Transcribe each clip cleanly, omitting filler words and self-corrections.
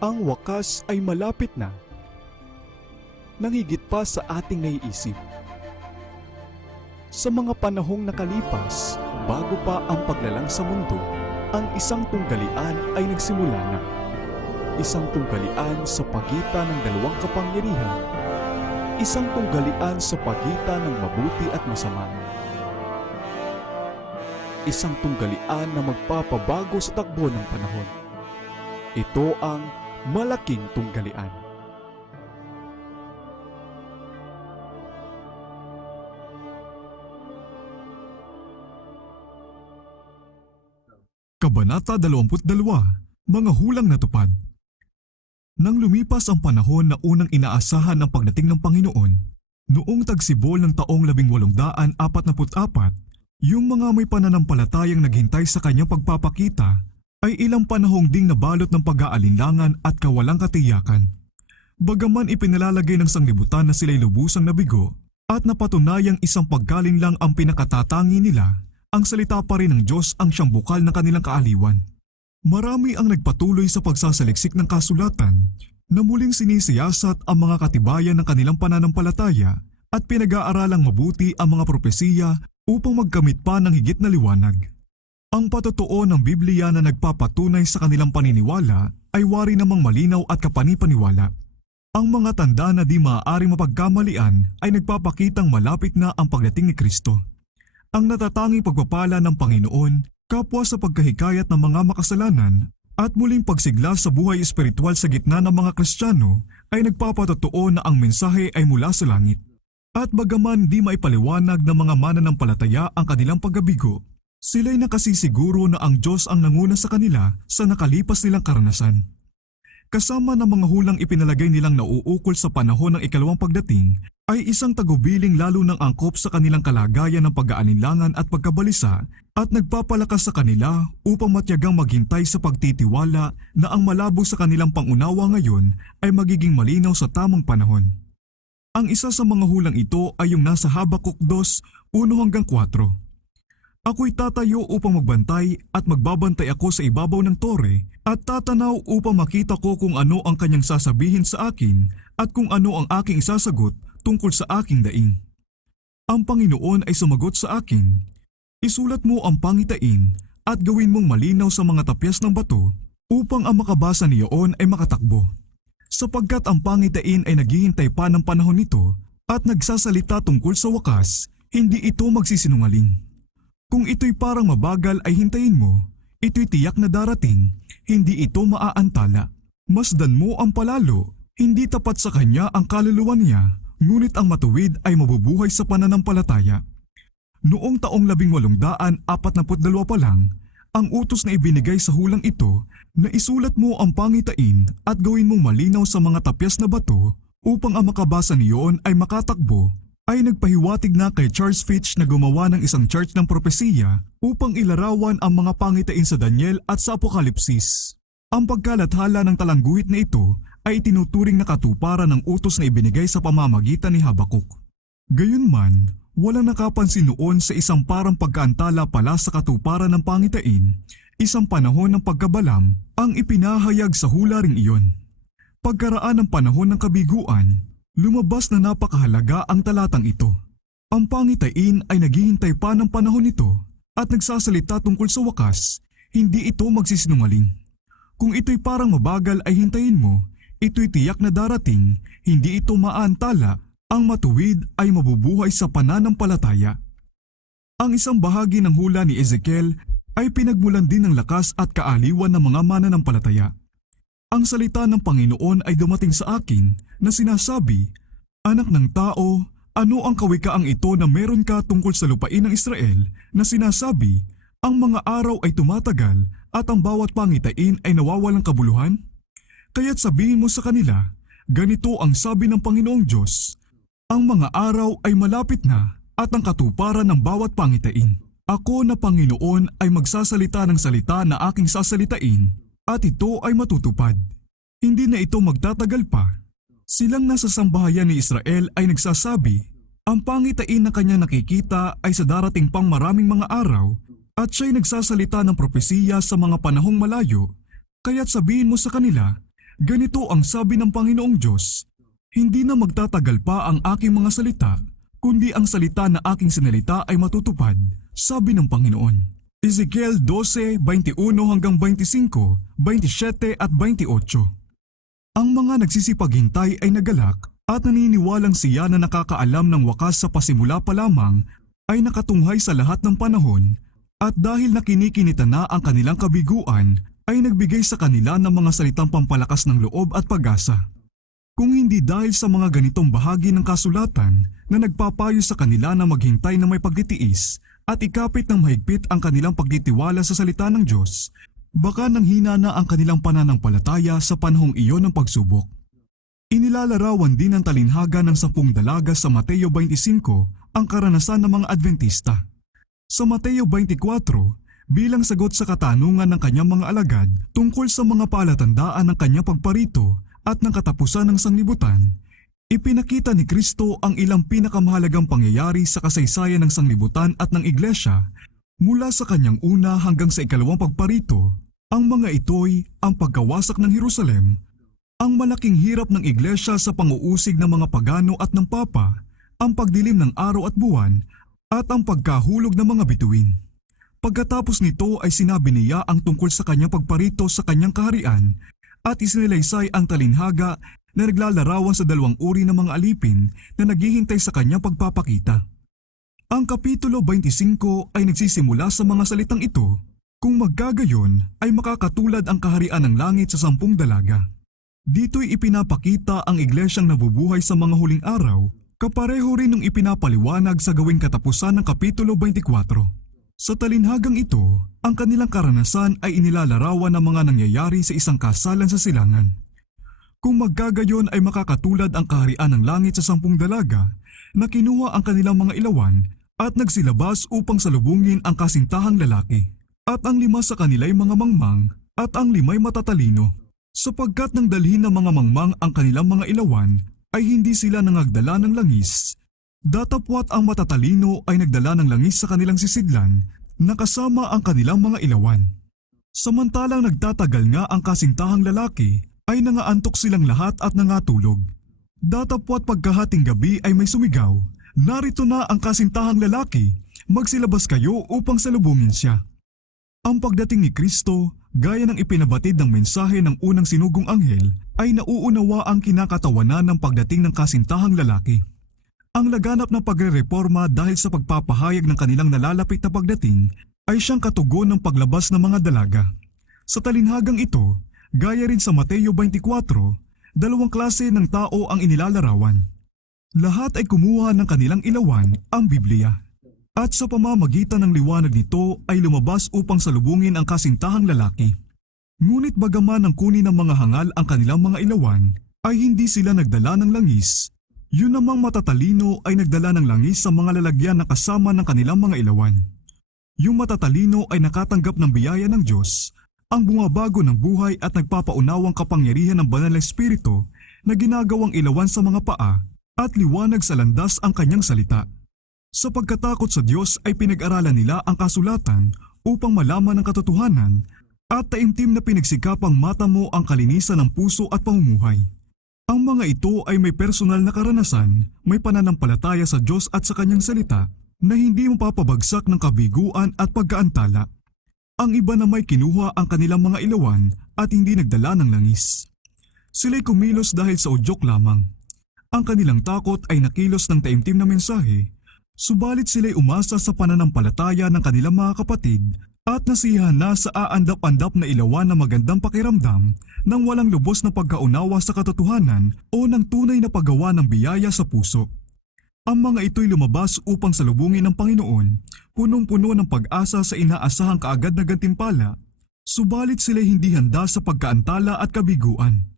Ang wakas ay malapit na, nang higit pa sa ating naiisip. Sa mga panahong nakalipas, bago pa ang paglalang sa mundo, ang isang tunggalian ay nagsimula na. Isang tunggalian sa pagitan ng dalawang kapangyarihan. Isang tunggalian sa pagitan ng mabuti at masama. Isang tunggalian na magpapabago sa takbo ng panahon. Ito ang malaking tunggalian. Kabanata 22, Mga Hulang Natupad. Nang lumipas ang panahon na unang inaasahan ang pagdating ng Panginoon, noong tagsibol ng taong 1844, yung mga may pananampalatayang naghintay sa kanyang pagpapakita ay ilang panahong ding nabalot ng pag-aalinlangan at kawalang katiyakan. Bagaman ipinalalagay ng sanglibutan na sila'y lubusang nabigo at napatunayang isang paggaling lang ang pinakatatangi nila, ang salita pa rin ng Diyos ang siyang bukal ng kanilang kaaliwan. Marami ang nagpatuloy sa pagsasaliksik ng kasulatan na muling sinisiyasat ang mga katibayan ng kanilang pananampalataya at pinag-aaralang mabuti ang mga propesiya upang magkamit pa ng higit na liwanag. Ang patotoo ng Biblia na nagpapatunay sa kanilang paniniwala ay wari namang malinaw at kapanipaniwala. Ang mga tanda na di maaaring mapagkamalian ay nagpapakitang malapit na ang pagdating ni Kristo. Ang natatanging pagpapala ng Panginoon, kapwa sa pagkahikayat ng mga makasalanan at muling pagsigla sa buhay espiritual sa gitna ng mga Kristiyano ay nagpapatotoo na ang mensahe ay mula sa langit. At bagaman di maipaliwanag ng mga mananampalataya ang kanilang pagkabigo, sila'y nakasisiguro na ang Diyos ang nanguna sa kanila sa nakalipas nilang karanasan. Kasama ng mga hulang ipinalagay nilang nauukol sa panahon ng ikalawang pagdating ay isang tagubiling lalo ng angkop sa kanilang kalagayan ng pag-aalinlangan at pagkabalisa at nagpapalakas sa kanila upang matyagang maghintay sa pagtitiwala na ang malabo sa kanilang pangunawa ngayon ay magiging malinaw sa tamang panahon. Ang isa sa mga hulang ito ay yung nasa Habakuk 2:1-4. Ako'y tatayo upang magbantay at magbabantay ako sa ibabaw ng tore at tatanaw upang makita ko kung ano ang kanyang sasabihin sa akin at kung ano ang aking isasagot tungkol sa aking daing. Ang Panginoon ay sumagot sa akin, isulat mo ang pangitain at gawin mong malinaw sa mga tapyas ng bato upang ang makabasa niyoon ay makatakbo. Sapagkat ang pangitain ay naghihintay pa ng panahon nito at nagsasalita tungkol sa wakas, hindi ito magsisinungaling. Kung ito'y parang mabagal ay hintayin mo, ito'y tiyak na darating, hindi ito maaantala. Masdan mo ang palalo, hindi tapat sa kanya ang kaluluwa niya, ngunit ang matuwid ay mabubuhay sa pananampalataya. Noong taong 1842 pa lang, ang utos na ibinigay sa hulang ito na isulat mo ang pangitain at gawin mong malinaw sa mga tapyas na bato upang ang makabasa niyon ay makatakbo, ay nagpahiwatig na kay Charles Fitch na gumawa ng isang chart ng propesiya upang ilarawan ang mga pangitain sa Daniel at sa Apokalipsis. Ang pagkalathala ng talangguhit na ito ay tinuturing na katuparan ng utos na ibinigay sa pamamagitan ni Habakuk. Gayunman, walang nakapansin noon sa isang parang pagkaantala pala sa katuparan ng pangitain, isang panahon ng pagkabalam ang ipinahayag sa hula ring iyon. Pagkaraan ng panahon ng kabiguan, lumabas na napakahalaga ang talatang ito. Ang pangitain ay naghihintay pa ng panahon nito at nagsasalita tungkol sa wakas, hindi ito magsisinungaling. Kung ito'y parang mabagal ay hintayin mo, ito'y tiyak na darating, hindi ito maantala, ang matuwid ay mabubuhay sa pananampalataya. Ang isang bahagi ng hula ni Ezekiel ay pinagmulan din ng lakas at kaaliwan ng mga mananampalataya. Ang salita ng Panginoon ay dumating sa akin na sinasabi, Anak ng tao, ano ang kawikaang ito na meron ka tungkol sa lupain ng Israel na sinasabi, ang mga araw ay tumatagal at ang bawat pangitain ay nawawalang kabuluhan? Kaya't sabihin mo sa kanila, ganito ang sabi ng Panginoong Diyos, ang mga araw ay malapit na at ang katuparan ng bawat pangitain. Ako na Panginoon ay magsasalita ng salita na aking sasalitain at ito ay matutupad. Hindi na ito magtatagal pa. Silang nasa sambahayan ni Israel ay nagsasabi, Ang pangitain na kanyang nakikita ay sa darating pang maraming mga araw at siya'y nagsasalita ng propesiya sa mga panahong malayo, kaya't sabihin mo sa kanila, ganito ang sabi ng Panginoong Diyos, hindi na magtatagal pa ang aking mga salita, kundi ang salita na aking sinalita ay matutupad, sabi ng Panginoon. Ezekiel 12:21-25, 27 at 28. Ang mga nagsisipaghintay ay nagalak at naniniwalang siya na nakakaalam ng wakas sa pasimula pa lamang ay nakatunghay sa lahat ng panahon at dahil nakinikinita na ang kanilang kabiguan ay nagbigay sa kanila ng mga salitang pampalakas ng loob at pag-asa. Kung hindi dahil sa mga ganitong bahagi ng kasulatan na nagpapayo sa kanila na maghintay na may pagtitiis at ikapit ng mahigpit ang kanilang pagtitiwala sa salita ng Diyos, baka nanghina na ang kanilang pananampalataya sa panahong iyon ng pagsubok. Inilalarawan din ng talinhaga ng 10 dalaga sa Mateo 25 ang karanasan ng mga Adventista. Sa Mateo 24, bilang sagot sa katanungan ng kanyang mga alagad tungkol sa mga palatandaan ng kanyang pagparito at ng katapusan ng sanglibutan, ipinakita ni Kristo ang ilang pinakamahalagang pangyayari sa kasaysayan ng sanglibutan at ng iglesia mula sa kanyang una hanggang sa ikalawang pagparito. Ang mga ito'y ang pagkawasak ng Jerusalem, ang malaking hirap ng iglesia sa panguusig ng mga pagano at ng papa, ang pagdilim ng araw at buwan, at ang pagkahulog ng mga bituin. Pagkatapos nito ay sinabi niya ang tungkol sa kanyang pagparito sa kanyang kaharian at isinilaysay ang talinhaga na naglalarawan sa 2 uri ng mga alipin na naghihintay sa kanyang pagpapakita. Ang Kapitulo 25 ay nagsisimula sa mga salitang ito, kung magkagayon ay makakatulad ang kaharian ng langit sa 10 dalaga. Dito'y ipinapakita ang iglesyang nabubuhay sa mga huling araw, kapareho rin ng ipinapaliwanag sa gawing katapusan ng Kapitulo 24. Sa talinhagang ito, ang kanilang karanasan ay inilalarawan ng mga nangyayari sa isang kasalan sa silangan. Kung magkagayon ay makakatulad ang kaharian ng langit sa 10 dalaga na kinuha ang kanilang mga ilawan at nagsilabas upang salubungin ang kasintahang lalaki. At ang 5 sa kanila'y mga mangmang at ang 5'ay matatalino. Sapagkat nang dalhin ng mga mangmang ang kanilang mga ilawan ay hindi sila nangagdala ng langis. Datapwat ang matatalino ay nagdala ng langis sa kanilang sisidlan na kasama ang kanilang mga ilawan. Samantalang nagtatagal nga ang kasintahang lalaki ay nangaantok silang lahat at nangatulog. Datapwat pagkahating gabi ay may sumigaw, narito na ang kasintahang lalaki, magsilabas kayo upang salubungin siya. Ang pagdating ni Kristo, gaya ng ipinabatid ng mensahe ng unang sinugong anghel, ay nauunawa ang kinakatawanan ng pagdating ng kasintahang lalaki. Ang laganap ng pagre-reforma dahil sa pagpapahayag ng kanilang nalalapit na pagdating ay siyang katugon ng paglabas ng mga dalaga. Sa talinhagang ito, gaya rin sa Mateo 24, 2 klase ng tao ang inilalarawan. Lahat ay kumuha ng kanilang ilawan, ang Biblia. At sa pamamagitan ng liwanag nito ay lumabas upang salubungin ang kasintahang lalaki. Ngunit bagaman ang kunin ng mga hangal ang kanilang mga ilawan, ay hindi sila nagdala ng langis. Yun namang matatalino ay nagdala ng langis sa mga lalagyan na kasama ng kanilang mga ilawan. Yung matatalino ay nakatanggap ng biyaya ng Diyos, ang bumabago ng buhay at nagpapaunawang kapangyarihan ng Banal na Espiritu na ginagawang ilawan sa mga paa at liwanag sa landas ang kanyang salita. Sa pagkatakot sa Diyos ay pinag-aralan nila ang kasulatan upang malaman ang katotohanan at taimtim na pinagsikapang mata mo ang kalinisan ng puso at pamumuhay. Ang mga ito ay may personal na karanasan, may pananampalataya sa Diyos at sa kanyang salita na hindi mapapabagsak ng kabiguan at pagkaantala. Ang iba na may kinuha ang kanilang mga ilawan at hindi nagdala ng langis. Sila'y kumilos dahil sa udyok lamang. Ang kanilang takot ay nakilos ng taimtim na mensahe, subalit sila'y umasa sa pananampalataya ng kanilang mga kapatid at nasiyahan na sa aandap-andap na ilawan na magandang pakiramdam nang walang lubos na pagkaunawa sa katotohanan o ng tunay na paggawa ng biyaya sa puso. Ang mga ito'y lumabas upang salubungin ng Panginoon, punong-puno ng pag-asa sa inaasahang kaagad na gantimpala, subalit sila'y hindi handa sa pagkaantala at kabiguan.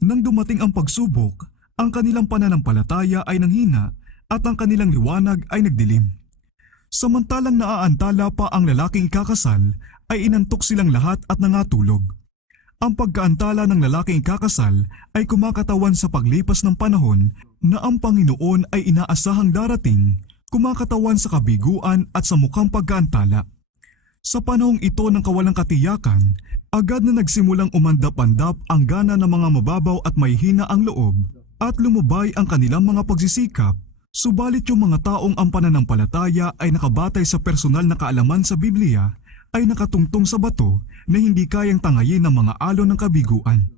Nang dumating ang pagsubok, ang kanilang pananampalataya ay nanghina at ang kanilang liwanag ay nagdilim. Samantalang naaantala pa ang lalaking ikakasal, ay inantok silang lahat at nangatulog. Ang pagkaantala ng lalaking ikakasal ay kumakatawan sa paglipas ng panahon na ang Panginoon ay inaasahang darating, kumakatawan sa kabiguan at sa mukhang pagkaantala. Sa panahong ito ng kawalang katiyakan, agad na nagsimulang umandap-andap ang gana ng mga mababaw at may hina ang loob at lumubay ang kanilang mga pagsisikap. Subalit yung mga taong ang pananampalataya ay nakabatay sa personal na kaalaman sa Biblia ay nakatungtong sa bato na hindi kayang tangayin ng mga alon ng kabiguan.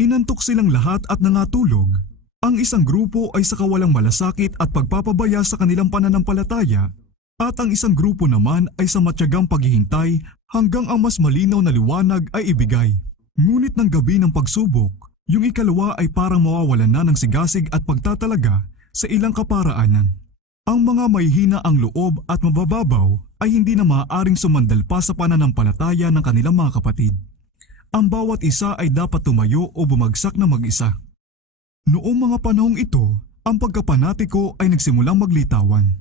Inantok silang lahat at nangatulog. Ang isang grupo ay sa kawalang malasakit at pagpapabaya sa kanilang pananampalataya at ang isang grupo naman ay sa matyagang paghihintay hanggang ang mas malinaw na liwanag ay ibigay. Ngunit ng gabi ng pagsubok, yung ikalawa ay parang mawawalan na ng sigasig at pagtatalaga sa ilang kaparaanan. Ang mga may hina ang loob at mabababaw ay hindi na maaaring sumandal pa sa pananampalataya ng kanilang mga kapatid. Ang bawat isa ay dapat tumayo o bumagsak na mag-isa. Noong mga panahong ito, ang pagkapanatiko ay nagsimulang maglitawan.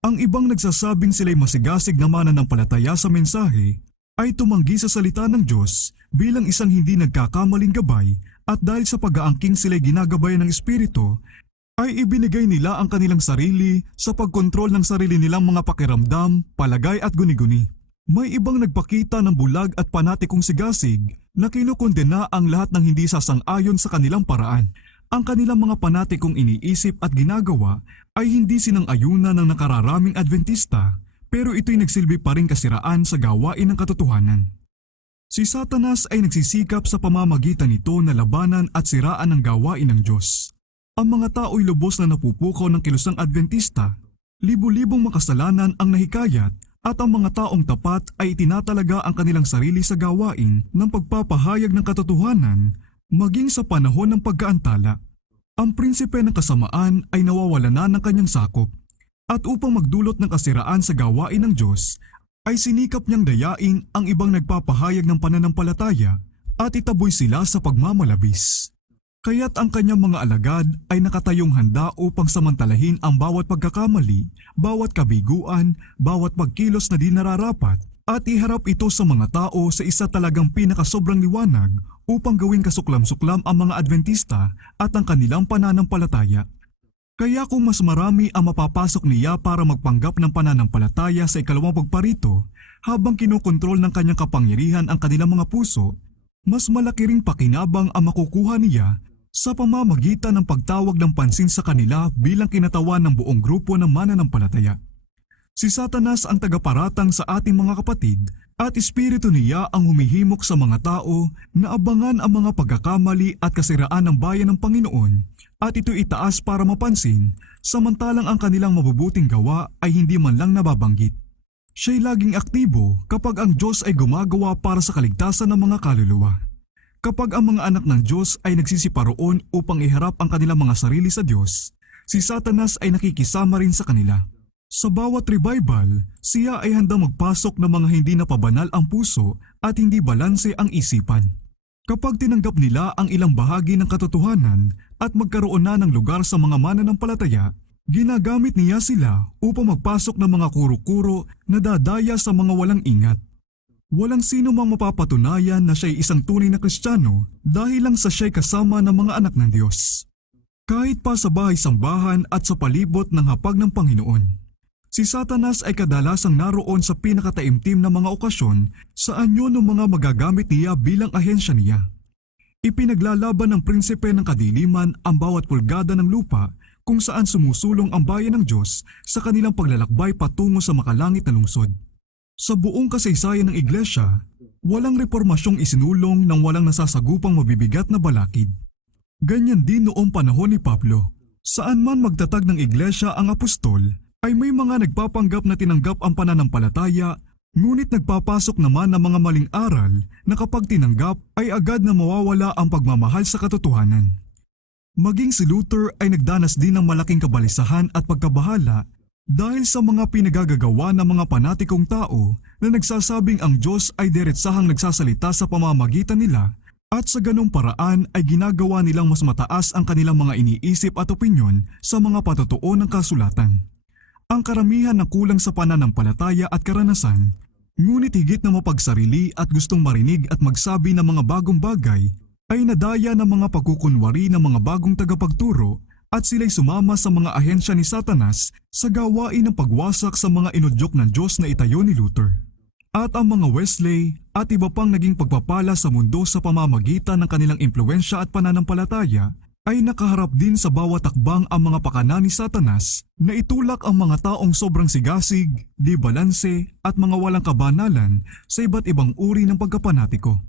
Ang ibang nagsasabing sila'y masigasig na mananampalataya sa mensahe ay tumanggi sa salita ng Diyos bilang isang hindi nagkakamaling gabay at dahil sa pag-aangking sila'y ginagabayan ng Espiritu, ay ibinigay nila ang kanilang sarili sa pagkontrol ng sarili nilang mga pakiramdam, palagay at guni-guni. May ibang nagpakita ng bulag at panatikong sigasig na kinukondena ang lahat ng hindi sasang-ayon sa kanilang paraan. Ang kanilang mga panatikong iniisip at ginagawa ay hindi sinang-ayunan ng nakararaming Adventista, pero ito'y nagsilbi pa rin kasiraan sa gawain ng katotohanan. Si Satanas ay nagsisikap sa pamamagitan nito na labanan at siraan ang gawain ng Diyos. Ang mga tao'y lubos na napupukaw ng kilusang Adventista, libu-libong makasalanan ang nahikayat at ang mga taong tapat ay itinatalaga ang kanilang sarili sa gawain ng pagpapahayag ng katotohanan maging sa panahon ng pagkaantala. Ang prinsipe ng kasamaan ay nawawala na ng kanyang sakop at upang magdulot ng kasiraan sa gawain ng Diyos ay sinikap niyang dayain ang ibang nagpapahayag ng pananampalataya at itaboy sila sa pagmamalabis. Kaya't ang kanyang mga alagad ay nakatayong handa upang samantalahin ang bawat pagkakamali, bawat kabiguan, bawat pagkilos na di nararapat at iharap ito sa mga tao sa isa talagang pinakasobrang liwanag upang gawing kasuklam-suklam ang mga Adventista at ang kanilang pananampalataya. Kaya kung mas marami ang mapapasok niya para magpanggap ng pananampalataya sa ikalawang pagparito habang kinokontrol ng kanyang kapangyarihan ang kanilang mga puso, mas malaki ring pakinabang ang makukuha niya sa pamamagitan ng pagtawag ng pansin sa kanila bilang kinatawan ng buong grupo ng mananampalataya. Si Satanas ang tagaparatang sa ating mga kapatid at espiritu niya ang humihimok sa mga tao na abangan ang mga pagkakamali at kasiraan ng bayan ng Panginoon at ito itaas para mapansin samantalang ang kanilang mabubuting gawa ay hindi man lang nababanggit. Siya'y laging aktibo kapag ang Diyos ay gumagawa para sa kaligtasan ng mga kaluluwa. Kapag ang mga anak ng Diyos ay nagsisiparoon upang iharap ang kanilang mga sarili sa Diyos, si Satanas ay nakikisama rin sa kanila. Sa bawat revival, siya ay handang magpasok ng mga hindi napabanal ang puso at hindi balanse ang isipan. Kapag tinanggap nila ang ilang bahagi ng katotohanan at magkaroon na ng lugar sa mga mananampalataya, ginagamit niya sila upang magpasok ng mga kuro-kuro na dadaya sa mga walang ingat. Walang sino mang mapapatunayan na siya'y isang tunay na Kristiyano dahil lang sa siya'y kasama ng mga anak ng Diyos. Kahit pa sa bahay-sambahan at sa palibot ng hapag ng Panginoon, si Satanas ay kadalasang naroon sa pinakataimtim na mga okasyon sa anyo ng mga magagamit niya bilang ahensya niya. Ipinaglalaban ng prinsipe ng kadiliman ang bawat pulgada ng lupa kung saan sumusulong ang bayan ng Diyos sa kanilang paglalakbay patungo sa makalangit na lungsod. Sa buong kasaysayan ng iglesia, walang reformasyong isinulong nang walang nasasagupang mabibigat na balakid. Ganyan din noong panahon ni Pablo. Saan man magtatag ng iglesia ang apostol, ay may mga nagpapanggap na tinanggap ang pananampalataya, ngunit nagpapasok naman ng mga maling aral na kapag tinanggap ay agad na mawawala ang pagmamahal sa katotohanan. Maging si Luther ay nagdanas din ng malaking kabalisahan at pagkabahala dahil sa mga pinagagagawa ng mga panatikong tao na nagsasabing ang Diyos ay diretsahang nagsasalita sa pamamagitan nila at sa ganong paraan ay ginagawa nilang mas mataas ang kanilang mga iniisip at opinyon sa mga patotoo ng kasulatan. Ang karamihan na kulang sa pananampalataya at karanasan, ngunit higit na mapagsarili at gustong marinig at magsabi ng mga bagong bagay, ay nadaya ng mga pagkukunwari ng mga bagong tagapagturo at sila'y sumama sa mga ahensya ni Satanas sa gawain ng pagwasak sa mga inudyok ng Diyos na itayo ni Luther. At ang mga Wesley at iba pang naging pagpapala sa mundo sa pamamagitan ng kanilang impluensya at pananampalataya ay nakaharap din sa bawat takbang ang mga pakana ni Satanas na itulak ang mga taong sobrang sigasig, di balanse at mga walang kabanalan sa iba't ibang uri ng pagkapanatiko.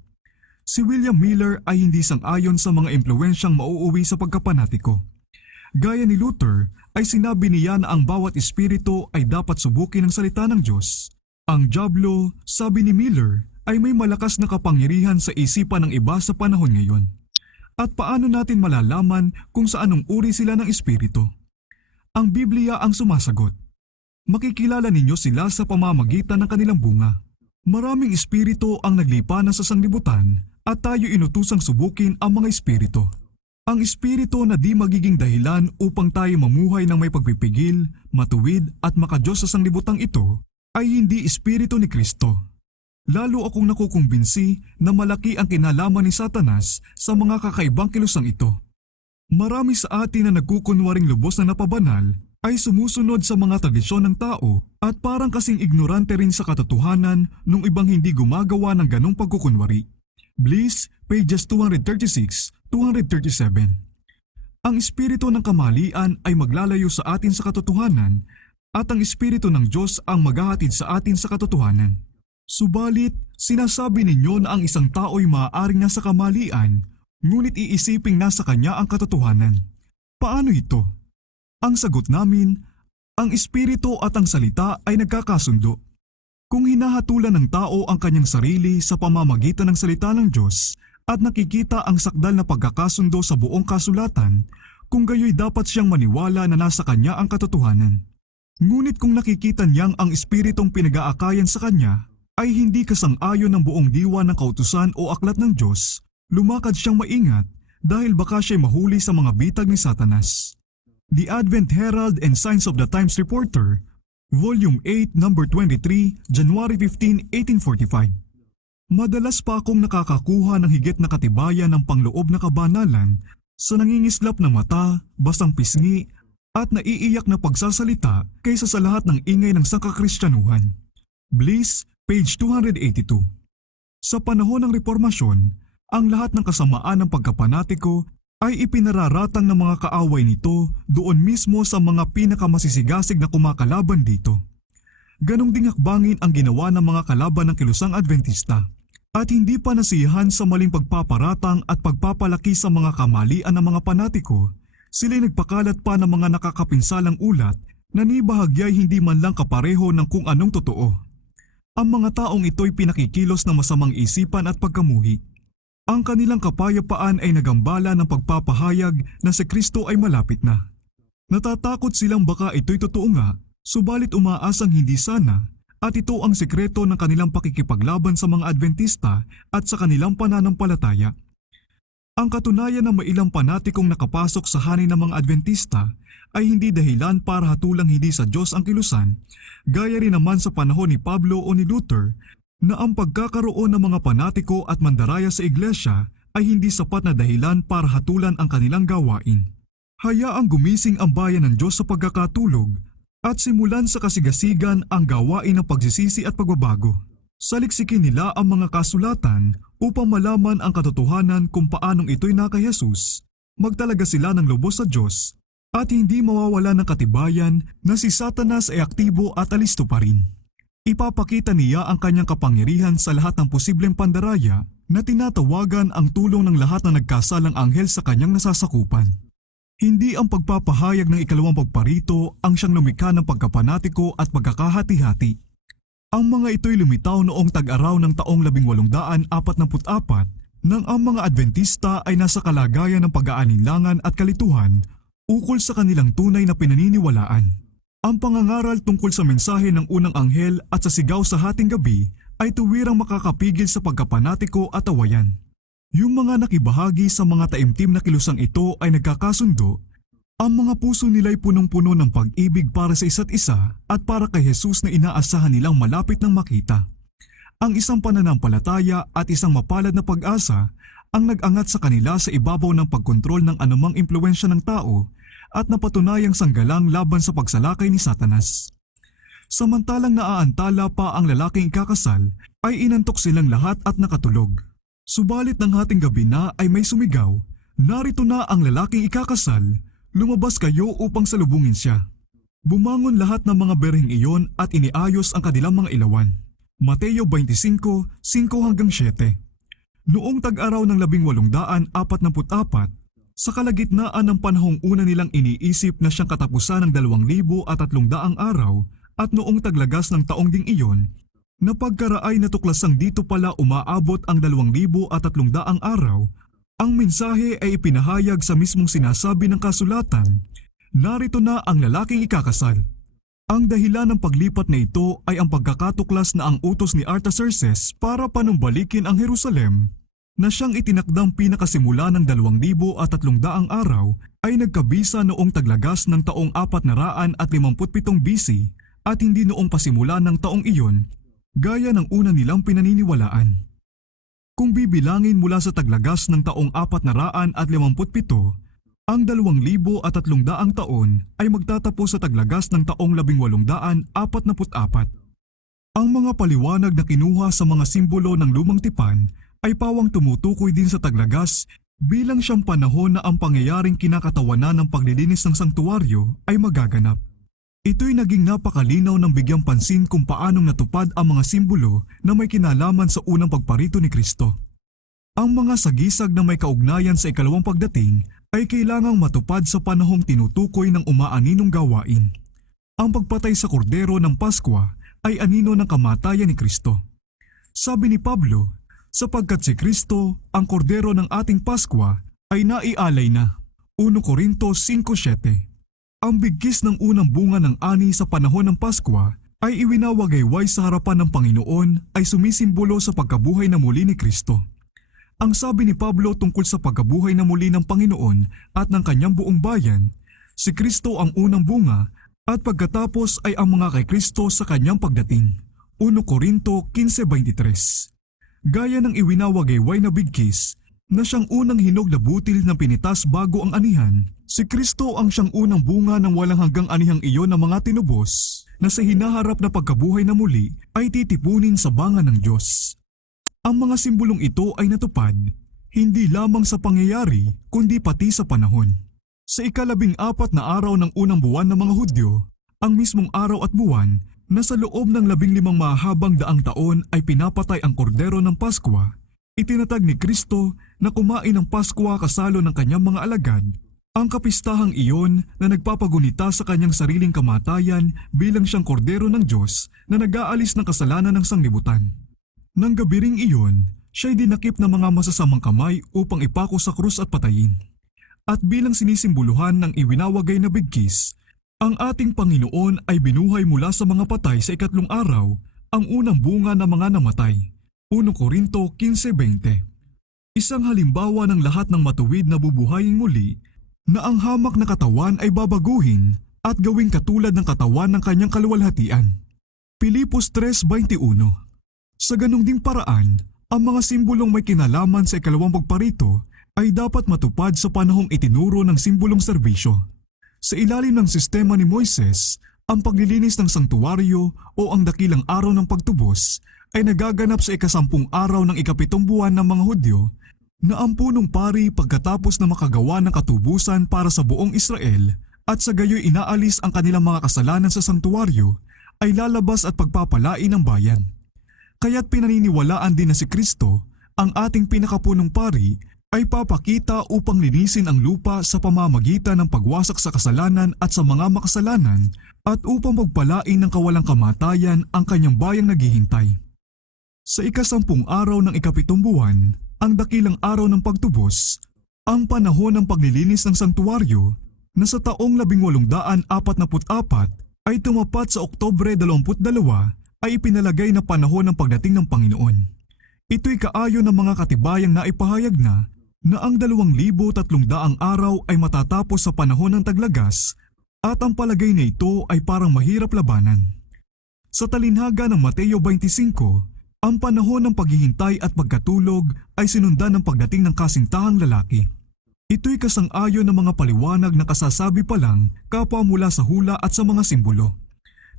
Si William Miller ay hindi sang-ayon sa mga impluensyang mauuwi sa pagkapanatiko. Gaya ni Luther ay sinabi niya na ang bawat espiritu ay dapat subukin ng salita ng Diyos. Ang dyablo, sabi ni Miller, ay may malakas na kapangyarihan sa isipan ng iba sa panahon ngayon. At paano natin malalaman kung sa anong uri sila ng espiritu? Ang Biblia ang sumasagot. Makikilala ninyo sila sa pamamagitan ng kanilang bunga. Maraming espiritu ang naglipa na sa sanglibutan at tayo inutusang subukin ang mga espiritu. Ang espiritu na di magiging dahilan upang tayo mamuhay ng may pagpipigil, matuwid at makadiyos sa sanglibutang ito ay hindi espiritu ni Kristo. Lalo akong nakukumbinsi na malaki ang kinalaman ni Satanas sa mga kakaibang kilusang ito. Marami sa atin na nagkukunwaring lubos na napabanal ay sumusunod sa mga tradisyon ng tao at parang kasing ignorante rin sa katotohanan nung ibang hindi gumagawa ng ganong pagkukunwari. Bliss, pages 236-237. Ang espiritu ng kamalian ay maglalayo sa atin sa katotohanan at ang espiritu ng Diyos ang maghahatid sa atin sa katotohanan. Subalit, sinasabi ninyo na ang isang tao'y maaaring nasa kamalian, ngunit iisiping nasa kanya ang katotohanan. Paano ito? Ang sagot namin, ang espiritu at ang salita ay nagkakasundo. Kung hinahatulan ng tao ang kanyang sarili sa pamamagitan ng salita ng Diyos at nakikita ang sakdal na pagkakasundo sa buong kasulatan, kung gayoy dapat siyang maniwala na nasa kanya ang katotohanan. Ngunit kung nakikita niyang ang espiritong pinag-aakayan sa kanya ay hindi kasang-ayon ng buong diwa ng kautusan o aklat ng Diyos, lumakad siyang maingat dahil baka siya'y mahuli sa mga bitag ni Satanas. The Advent Herald and Signs of the Times Reporter, Volume 8, Number 23, January 15, 1845. Madalas pa akong nakakakuha ng higit na katibayan ng pangloob na kabanalan sa nangingislap na mata, basang pisngi, at naiiyak na pagsasalita kaysa sa lahat ng ingay ng sangkakristyanuhan. Bliss, page 282. Sa panahon ng Reformasyon, ang lahat ng kasamaan ng pagkapanatiko ay ipinararatang ng mga kaaway nito doon mismo sa mga pinakamasisigasig na kumakalaban dito. Ganong ding hakbangin ang ginawa ng mga kalaban ng kilusang Adventista at hindi pa nasiyahan sa maling pagpaparatang at pagpapalaki sa mga kamalian ng mga panatiko. Sila'y nagpakalat pa ng mga nakakapinsalang ulat na ni bahagya'y hindi man lang kapareho ng kung anong totoo. Ang mga taong ito'y pinakikilos ng masamang isipan at pagkamuhi. Ang kanilang kapayapaan ay nagambala ng pagpapahayag na si Kristo ay malapit na. Natatakot silang baka ito'y totoo nga, subalit umaasang hindi sana, at ito ang sekreto ng kanilang pakikipaglaban sa mga Adventista at sa kanilang pananampalataya. Ang katunayan ng mailang panatikong nakapasok sa hanin ng mga Adventista ay hindi dahilan para hatulang hindi sa Diyos ang kilusan, gaya rin naman sa panahon ni Pablo o ni Luther na ang pagkakaroon ng mga panatiko at mandaraya sa iglesia ay hindi sapat na dahilan para hatulan ang kanilang gawain. Hayaang gumising ang bayan ng Diyos sa pagkakatulog at simulan sa kasigasigan ang gawain ng pagsisisi at pagbabago. Saliksikin nila ang mga kasulatan upang malaman ang katotohanan kung paanong ito'y naka Jesus, magtalaga sila ng lubos sa Diyos at hindi mawawala ng katibayan na si Satanas ay aktibo at alisto pa rin. Ipapakita niya ang kanyang kapangyarihan sa lahat ng posibleng pandaraya na tinatawagan ang tulong ng lahat ng nagkasalang anghel sa kanyang nasasakupan. Hindi ang pagpapahayag ng ikalawang pagparito ang siyang lumikha ng pagkapanatiko at pagkakahati-hati. Ang mga ito'y lumitaw noong tag-araw ng taong 1844 nang ang mga Adventista ay nasa kalagayan ng pag-aalinlangan at kalituhan ukol sa kanilang tunay na pinaniniwalaan. Ang pangangaral tungkol sa mensahe ng unang anghel at sa sigaw sa hating gabi ay tuwirang makakapigil sa pagkapanatiko at awayan. Yung mga nakibahagi sa mga taimtim na kilusang ito ay nagkakasundo. Ang mga puso nila'y punong-puno ng pag-ibig para sa isa't isa at para kay Jesus na inaasahan nilang malapit ng makita. Ang isang pananampalataya at isang mapalad na pag-asa ang nag-angat sa kanila sa ibabaw ng pagkontrol ng anumang impluensya ng tao at napatunayang sanggalang laban sa pagsalakay ni Satanas. Samantalang naaantala pa ang lalaking ikakasal, ay inantok silang lahat at nakatulog. Subalit ng hating gabi na ay may sumigaw, "Narito na ang lalaking ikakasal, lumabas kayo upang salubungin siya." Bumangon lahat ng mga berheng iyon at iniayos ang kanilang mga ilawan. Mateo 25, 5-7. Noong tag-araw ng 1844, sa kalagitnaan ng panahong una nilang iniisip na siyang katapusan ng 2,300 araw at noong taglagas ng taong ding iyon, napagkaraay natuklasang dito pala umaabot ang 2,300 araw, ang mensahe ay ipinahayag sa mismong sinasabi ng kasulatan, "Narito na ang lalaking ikakasal." Ang dahilan ng paglipat na ito ay ang pagkakatuklas na ang utos ni Artaxerxes para panumbalikin ang Jerusalem, na siyang itinakdang pinakasimula ng 2,300 araw ay nagkabisa noong taglagas ng taong 457 BC at hindi noong pasimula ng taong iyon, gaya ng una nilang pinaniniwalaan. Kung bibilangin mula sa taglagas ng taong 457, ang 2,300 taon ay magtatapos sa taglagas ng taong 1844. Ang mga paliwanag na kinuha sa mga simbolo ng lumang tipan ay pawang tumutukoy din sa taglagas bilang siyang panahon na ang pangyayaring kinakatawanan ng paglilinis ng sangtuwaryo ay magaganap. Ito'y naging napakalinaw ng bigyang pansin kung paanong natupad ang mga simbolo na may kinalaman sa unang pagparito ni Kristo. Ang mga sagisag na may kaugnayan sa ikalawang pagdating ay kailangang matupad sa panahong tinutukoy ng umaaninong gawain. Ang pagpatay sa kordero ng Paskwa ay anino ng kamatayan ni Kristo. Sabi ni Pablo, sapagkat si Kristo, ang kordero ng ating Paskwa, ay naialay na. 1 Corintos 5:7. Ang bigkis ng unang bunga ng ani sa panahon ng Paskwa ay iwinawagayway sa harapan ng Panginoon ay sumisimbolo sa pagkabuhay na muli ni Kristo. Ang sabi ni Pablo tungkol sa pagkabuhay na muli ng Panginoon at ng kanyang buong bayan, si Kristo ang unang bunga at pagkatapos ay ang mga kay Kristo sa kanyang pagdating. 1 Corinto 15:23. Gaya ng iwinawagayway na bigkis na siyang unang hinog na butil na pinitas bago ang anihan, si Kristo ang siyang unang bunga ng walang hanggang anihang iyon ng mga tinubos na sa hinaharap na pagkabuhay na muli ay titipunin sa banga ng Diyos. Ang mga simbolong ito ay natupad, hindi lamang sa pangyayari kundi pati sa panahon. Sa 14 na araw ng unang buwan ng mga Hudyo, ang mismong araw at buwan na sa loob ng 15 mahabang daang taon ay pinapatay ang kordero ng Paskwa, itinatag ni Kristo na kumain ng Paskwa kasalo ng kanyang mga alagad, ang kapistahang iyon na nagpapagunita sa kanyang sariling kamatayan bilang siyang kordero ng Diyos na nag-aalis ng kasalanan ng sanglibutan. Nang gabi ring iyon, siya'y dinakip ng mga masasamang kamay upang ipako sa krus at patayin. At bilang sinisimboluhan ng iwinawagay na bigkis, ang ating Panginoon ay binuhay mula sa mga patay sa ikatlong araw, ang unang bunga ng mga namatay. 1 Corinto 15:20. Isang halimbawa ng lahat ng matuwid na bubuhayin muli na ang hamak na katawan ay babaguhin at gawing katulad ng katawan ng kanyang kaluwalhatian. Pilipos 3:21. Sa ganung ding paraan, ang mga simbolong may kinalaman sa ikalawang pagparito ay dapat matupad sa panahong itinuro ng simbolong serbisyo. Sa ilalim ng sistema ni Moises, ang paglilinis ng sangtuwaryo o ang dakilang araw ng pagtubos ay nagaganap sa 10 araw ng 7 buwan ng mga Hudyo na ang punong pari pagkatapos na makagawa ng katubusan para sa buong Israel at sa gayoy inaalis ang kanilang mga kasalanan sa sangtuwaryo ay lalabas at pagpapalain ng bayan. Kaya't pinaniniwalaan din na si Kristo, ang ating pinakapunong pari, ay papakita upang linisin ang lupa sa pamamagitan ng pagwasak sa kasalanan at sa mga makasalanan at upang pagpalain ng kawalang kamatayan ang kanyang bayang naghihintay. Sa 10 araw ng 7 buwan, ang dakilang araw ng pagtubos, ang panahon ng paglilinis ng santuwaryo na sa taong 1844 ay tumapat sa Oktubre 22 ay ipinalagay na panahon ng pagdating ng Panginoon. Ito'y kaayon ng mga katibayang naipahayag na ang 2,300 araw ay matatapos sa panahon ng taglagas at ang palagay na ito ay parang mahirap labanan. Sa talinhaga ng Mateo 25, ang panahon ng paghihintay at pagkatulog ay sinundan ng pagdating ng kasintahang lalaki. Ito'y kasang-ayon ng mga paliwanag na kasasabi pa lang kapwa mula sa hula at sa mga simbolo.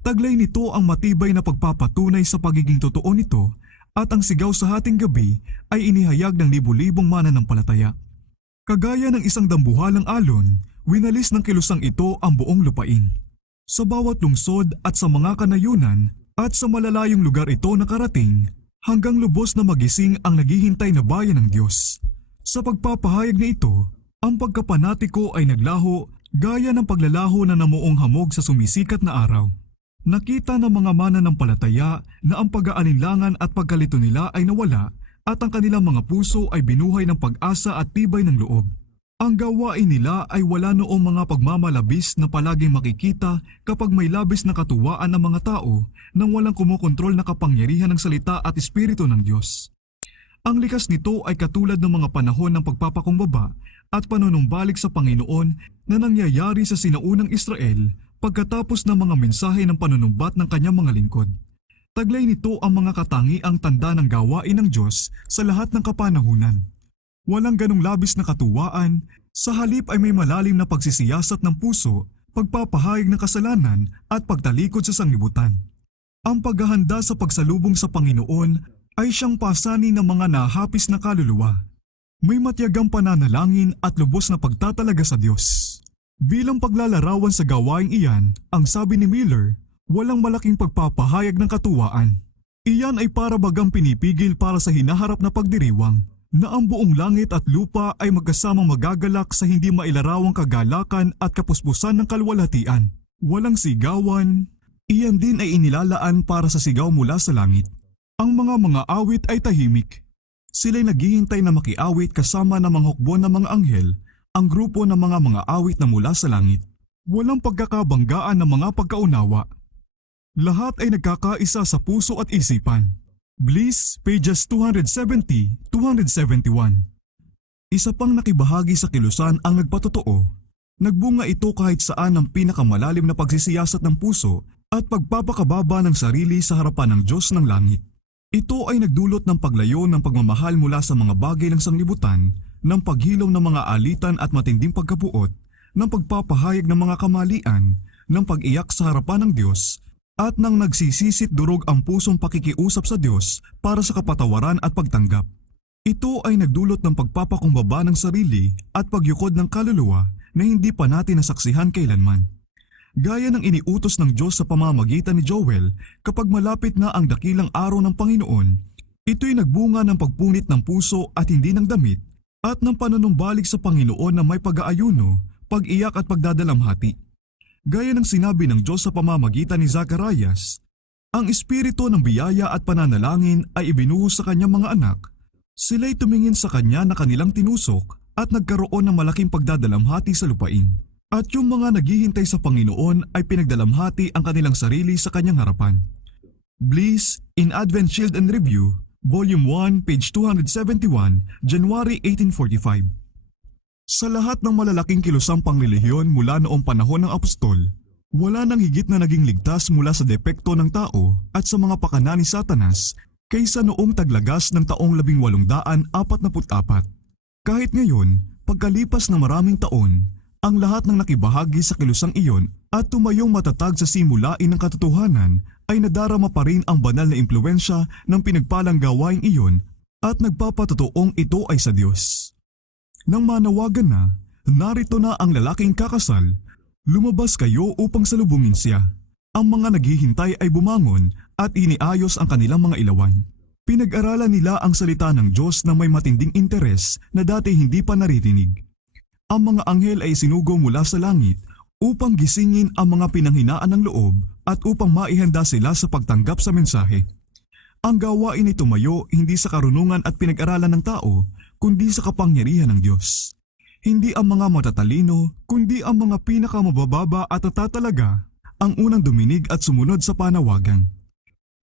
Taglay nito ang matibay na pagpapatunay sa pagiging totoo nito at ang sigaw sa hating gabi ay inihayag ng libu-libong mananampalataya. Kagaya ng isang dambuhalang alon, winalis ng kilusang ito ang buong lupain. Sa bawat lungsod at sa mga kanayunan at sa malalayong lugar ito nakarating, hanggang lubos na magising ang naghihintay na bayan ng Diyos. Sa pagpapahayag na ito, ang pagkapanatiko ay naglaho gaya ng paglalaho na namuong hamog sa sumisikat na araw. Nakita ng mga mananampalataya na ang pag-aalinlangan at pagkalito nila ay nawala at ang kanilang mga puso ay binuhay ng pag-asa at tibay ng loob. Ang gawain nila ay wala noong mga pagmamalabis na palaging makikita kapag may labis na katuwaan ng mga tao nang walang kumokontrol na kapangyarihan ng salita at espiritu ng Diyos. Ang likas nito ay katulad ng mga panahon ng pagpapakumbaba at panunumbalik sa Panginoon na nangyayari sa sinaunang Israel pagkatapos ng mga mensahe ng panunumbat ng kanyang mga lingkod. Taglay nito ang mga katangiang tanda ng gawain ng Diyos sa lahat ng kapanahunan. Walang ganong labis na katuwaan, sa halip ay may malalim na pagsisiyasat ng puso, pagpapahayag ng kasalanan at pagtalikod sa sanglibutan. Ang paghahanda sa pagsalubong sa Panginoon ay siyang pasanin ng mga nahapis na kaluluwa. May matiyagang pananalangin at lubos na pagtatalaga sa Diyos. Bilang paglalarawan sa gawaing iyan, ang sabi ni Miller, walang malaking pagpapahayag ng katuwaan. Iyan ay para bagang pinipigil para sa hinaharap na pagdiriwang, na ang buong langit at lupa ay magkasamang magagalak sa hindi mailarawang kagalakan at kapuspusan ng kalwalhatian. Walang sigawan, iyan din ay inilalaan para sa sigaw mula sa langit. Ang mga awit ay tahimik. Sila'y naghihintay na makiawit kasama ng mga hukbo ng mga anghel, ang grupo ng mga awit na mula sa langit. Walang pagkakabanggaan ng mga pagkaunawa. Lahat ay nagkakaisa sa puso at isipan. Bliss, pages 270-271. Isa pang nakibahagi sa kilusan ang nagpatotoo. Nagbunga ito kahit saan ang pinakamalalim na pagsisiyasat ng puso at pagpapakababa ng sarili sa harapan ng Diyos ng langit. Ito ay nagdulot ng paglayo ng pagmamahal mula sa mga bagay ng sanglibutan, ng paghilom ng mga alitan at matinding pagkabuot, ng pagpapahayag ng mga kamalian, ng pag-iyak sa harapan ng Diyos, at nang nagsisisit durog ang pusong pakikiusap sa Diyos para sa kapatawaran at pagtanggap. Ito ay nagdulot ng pagpapakumbaba ng sarili at pagyukod ng kaluluwa na hindi pa natin nasaksihan kailanman. Gaya ng iniutos ng Diyos sa pamamagitan ni Joel kapag malapit na ang dakilang araw ng Panginoon, ito'y nagbunga ng pagpunit ng puso at hindi ng damit at ng panunumbalik sa Panginoon na may pag-aayuno, pag-iyak at pagdadalamhati. Gaya ng sinabi ng Diyos sa pamamagitan ni Zacarias, ang espiritu ng biyaya at pananalangin ay ibinuhos sa kanyang mga anak. Sila'y tumingin sa kanya na kanilang tinusok at nagkaroon ng malaking pagdadalamhati sa lupain. At yung mga naghihintay sa Panginoon ay pinagdalamhati ang kanilang sarili sa kanyang harapan. Bliss in Advent Shield and Review, Volume 1, page 271, January 1845. Sa lahat ng malalaking kilusang pangrelihiyon mula noong panahon ng apostol, wala nang higit na naging ligtas mula sa depekto ng tao at sa mga pakana ni Satanas kaysa noong taglagas ng taong 1844. Kahit ngayon, pagkalipas ng maraming taon, ang lahat ng nakibahagi sa kilusang iyon at tumayong matatag sa simulain ng katotohanan ay nadarama pa rin ang banal na impluensya ng pinagpalang gawaing iyon at nagpapatotoong ito ay sa Diyos. Nang manawagan na, narito na ang lalaking kakasal, lumabas kayo upang salubungin siya. Ang mga naghihintay ay bumangon at iniayos ang kanilang mga ilawan. Pinag-aralan nila ang salita ng Diyos na may matinding interes na dati hindi pa naririnig. Ang mga anghel ay sinugo mula sa langit upang gisingin ang mga pinanghinaan ng loob at upang maihanda sila sa pagtanggap sa mensahe. Ang gawain ay tumayo hindi sa karunungan at pinag-aralan ng tao, kundi sa kapangyarihan ng Diyos. Hindi ang mga matatalino, kundi ang mga pinakamabababa at natatalaga ang unang duminig at sumunod sa panawagan.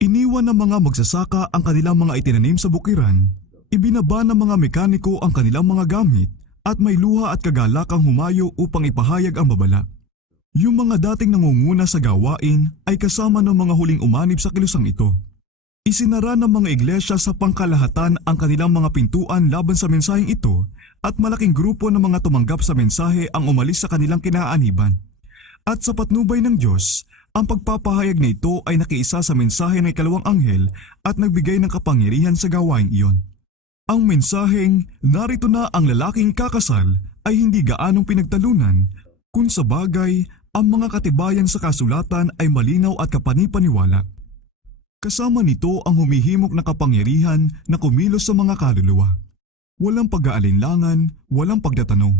Iniwan ng mga magsasaka ang kanilang mga itinanim sa bukiran, ibinaba ng mga mekaniko ang kanilang mga gamit, at may luha at kagalakang humayo upang ipahayag ang babala. Yung mga dating nangunguna sa gawain ay kasama ng mga huling umanib sa kilusang ito. Isinara ng mga iglesia sa pangkalahatan ang kanilang mga pintuan laban sa mensaheng ito at malaking grupo ng mga tumanggap sa mensahe ang umalis sa kanilang kinaaniban. At sa patnubay ng Diyos, ang pagpapahayag na ito ay nakiisa sa mensahe ng ikalawang anghel at nagbigay ng kapangyarihan sa gawaing iyon. Ang mensaheng, narito na ang lalaking kakasal, ay hindi gaanong pinagtalunan, kung sa bagay, ang mga katibayan sa kasulatan ay malinaw at kapanipaniwala. Kasama nito ang humihimok na kapangyarihan na kumilos sa mga kaluluwa. Walang pag-aalinlangan, walang pagtatanong.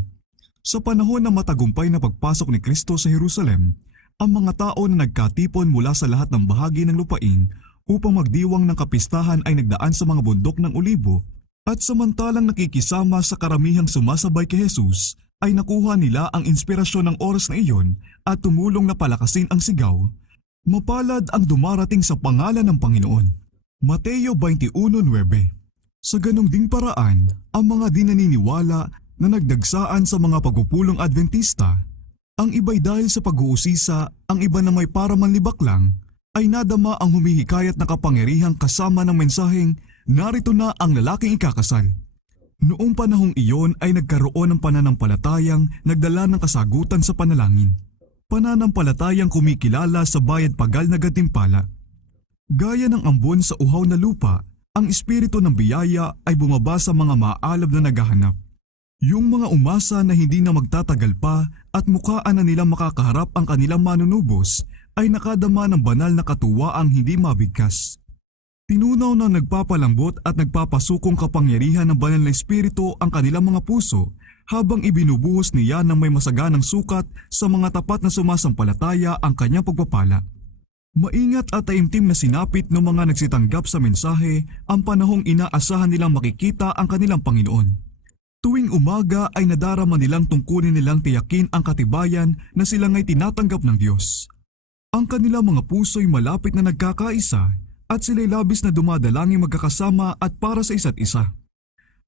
Sa panahon ng matagumpay na pagpasok ni Kristo sa Jerusalem, ang mga tao na nagkatipon mula sa lahat ng bahagi ng lupain upang magdiwang ng kapistahan ay nagdaan sa mga bundok ng Olibo, at samantalang nakikisama sa karamihang sumasabay kay Jesus, ay nakuha nila ang inspirasyon ng oras na iyon at tumulong na palakasin ang sigaw, "Mapalad ang dumarating sa pangalan ng Panginoon." Mateo 21:9. Sa ganong ding paraan, ang mga di naniniwala na nagdagsaan sa mga pagpupulong Adventista, ang iba'y dahil sa pag-uusisa, ang iba na may para manlibak lang, ay nadama ang humihikayat na kapangyarihang kasama ng mensaheng, narito na ang lalaking ikakasal. Noong panahong iyon ay nagkaroon ng pananampalatayang nagdala ng kasagutan sa panalangin. Pananampalatayang kumikilala sa bayad pagal na gantimpala. Gaya ng ambon sa uhaw na lupa, ang espiritu ng biyaya ay bumaba sa mga maalab na naghahanap. Yung mga umasa na hindi na magtatagal pa at mukhaan na nila makakaharap ang kanilang manunubos ay nakadama ng banal na katuwaang hindi mabigkas. Tinunaw na nagpapalambot at nagpapasukong kapangyarihan ng banal na espiritu ang kanilang mga puso habang ibinubuhos niya ng may masaganang sukat sa mga tapat na sumasampalataya ang kanyang pagpapala. Maingat at taimtim na sinapit ng mga nagsitanggap sa mensahe ang panahong inaasahan nilang makikita ang kanilang Panginoon. Tuwing umaga ay nadarama nilang tungkulin nilang tiyakin ang katibayan na silang ay tinatanggap ng Diyos. Ang kanilang mga puso'y malapit na nagkakaisa at sila'y labis na dumadalangin magkakasama at para sa isa't isa.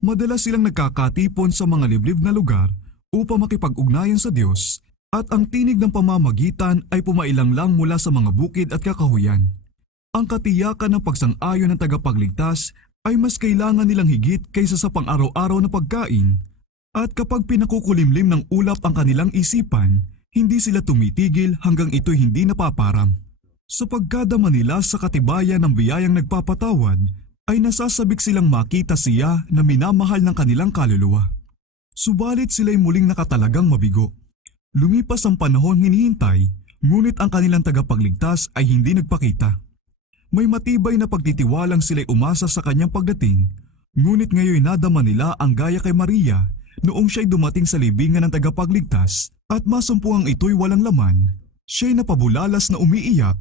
Madalas silang nagkakatipon sa mga liblib na lugar upang makipag-ugnayan sa Diyos, at ang tinig ng pamamagitan ay pumailang lang mula sa mga bukid at kakahuyan. Ang katiyakan ng pagsang-ayon ng tagapagligtas ay mas kailangan nilang higit kaysa sa pang-araw-araw na pagkain, at kapag pinakukulimlim ng ulap ang kanilang isipan, hindi sila tumitigil hanggang ito'y hindi napaparam. Sa pagkadama nila sa katibayan ng biyayang nagpapatawad, ay nasasabik silang makita siya na minamahal ng kanilang kaluluwa. Subalit sila'y muling nakatalagang mabigo. Lumipas ang panahon hinihintay, ngunit ang kanilang tagapagligtas ay hindi nagpakita. May matibay na pagtitiwalang sila'y umasa sa kanyang pagdating, ngunit ngayon nadama nila ang gaya kay Maria noong siya'y dumating sa libingan ng tagapagligtas at masumpuang ito'y walang laman. Siya'y napabulalas na umiiyak.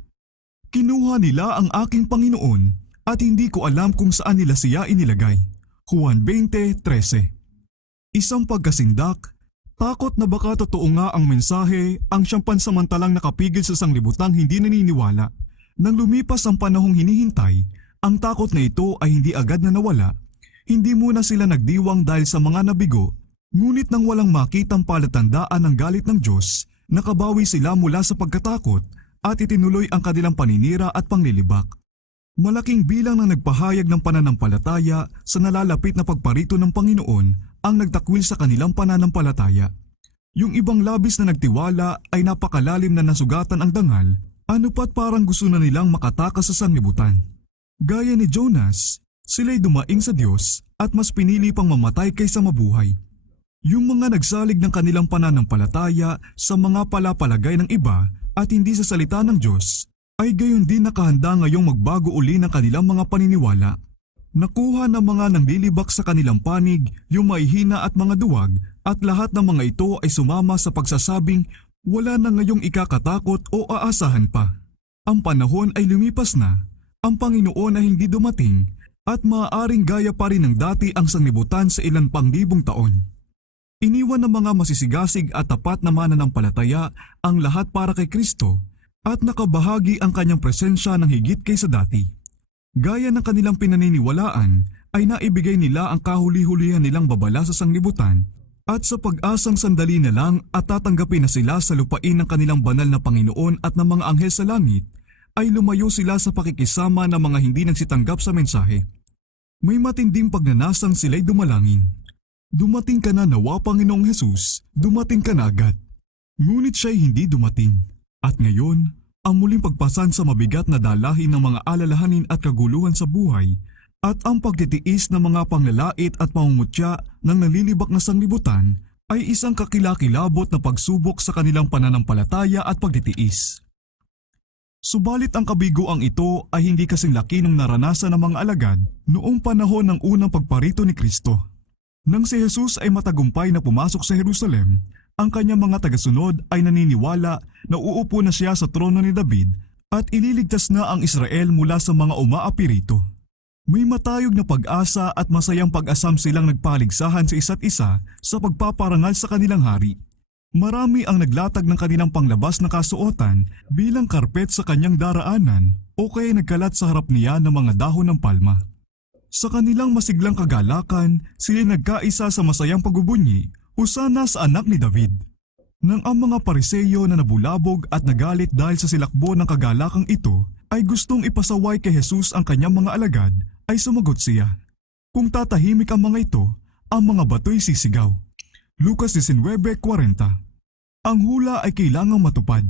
"Kinuha nila ang aking Panginoon at hindi ko alam kung saan nila siya inilagay." Juan 20:13. Isang pagkasindak, takot na baka totoo nga ang mensahe ang siyang pansamantalang nakapigil sa sanglibutang hindi naniniwala. Nang lumipas ang panahong hinihintay, ang takot na ito ay hindi agad na nawala. Hindi muna sila nagdiwang dahil sa mga nabigo, ngunit nang walang makitang palatandaan ng galit ng Diyos, nakabawi sila mula sa pagkatakot at itinuloy ang kanilang paninira at panglilibak. Malaking bilang ng nagpahayag ng pananampalataya sa nalalapit na pagparito ng Panginoon ang nagtakwil sa kanilang pananampalataya. Yung ibang labis na nagtiwala ay napakalalim na nasugatan ang dangal, ano pat parang gusto na nilang makatakas sa sanlibutan. Gaya ni Jonas, sila'y dumaing sa Diyos at mas pinili pang mamatay kaysa mabuhay. Yung mga nagsalig ng kanilang pananampalataya sa mga palapalagay ng iba at hindi sa salita ng Diyos, ay gayon din nakahanda ngayong magbago uli ng kanilang mga paniniwala. Nakuha ng mga nanglilibak sa kanilang panig yung mahihina at mga duwag, at lahat ng mga ito ay sumama sa pagsasabing wala na ngayong ikakatakot o aasahan pa. Ang panahon ay lumipas na, ang Panginoon ay hindi dumating, at maaaring gaya pa rin ng dati ang sanlibutan sa ilan pang libong taon. Iniwan ng mga masisigasig at tapat na mananampalataya ang lahat para kay Kristo, at nakabahagi ang kanyang presensya ng higit kaysa dati. Gaya ng kanilang pinaniniwalaan ay naibigay nila ang kahuli-hulihan nilang babala sa sanglibutan, at sa pag-asang sandali na lang at tatanggapin na sila sa lupain ng kanilang banal na Panginoon at ng mga anghel sa langit, ay lumayo sila sa pakikisama ng mga hindi nagsitanggap sa mensahe. May matinding pagnanasang sila'y dumalangin. Dumating ka na nawa Panginoong Hesus, dumating ka na agad. Ngunit siya'y hindi dumating. At ngayon, ang muling pagpasan sa mabigat na dalahin ng mga alalahanin at kaguluhan sa buhay at ang pagtitiis ng mga panglalait at pangungutya ng nalilibak na sanglibutan ay isang kakilakilabot na pagsubok sa kanilang pananampalataya at pagtitiis. Subalit ang kabiguang ito ay hindi kasing laki ng naranasan ng mga alagad noong panahon ng unang pagparito ni Kristo. Nang si Jesus ay matagumpay na pumasok sa Jerusalem, ang kanyang mga tagasunod ay naniniwala na uupo na siya sa trono ni David at ililigtas na ang Israel mula sa mga umaapi rito. May matayog na pag-asa at masayang pag-asam silang nagpaligsahan sa isa't isa sa pagpaparangal sa kanilang hari. Marami ang naglatag ng kanilang panglabas na kasuotan bilang karpet sa kanyang daraanan o kaya nagkalat sa harap niya ng mga dahon ng palma. Sa kanilang masiglang kagalakan, sila nagkaisa sa masayang pagbubunyi, Hosana sa anak ni David. Nang ang mga Pariseyo na nabulabog at nagalit dahil sa silakbo ng kagalakang ito ay gustong ipasaway kay Jesus ang kanyang mga alagad, ay sumagot siya. Kung tatahimik ang mga ito, ang mga bato'y sisigaw. Lucas 19:40. Ang hula ay kailangang matupad.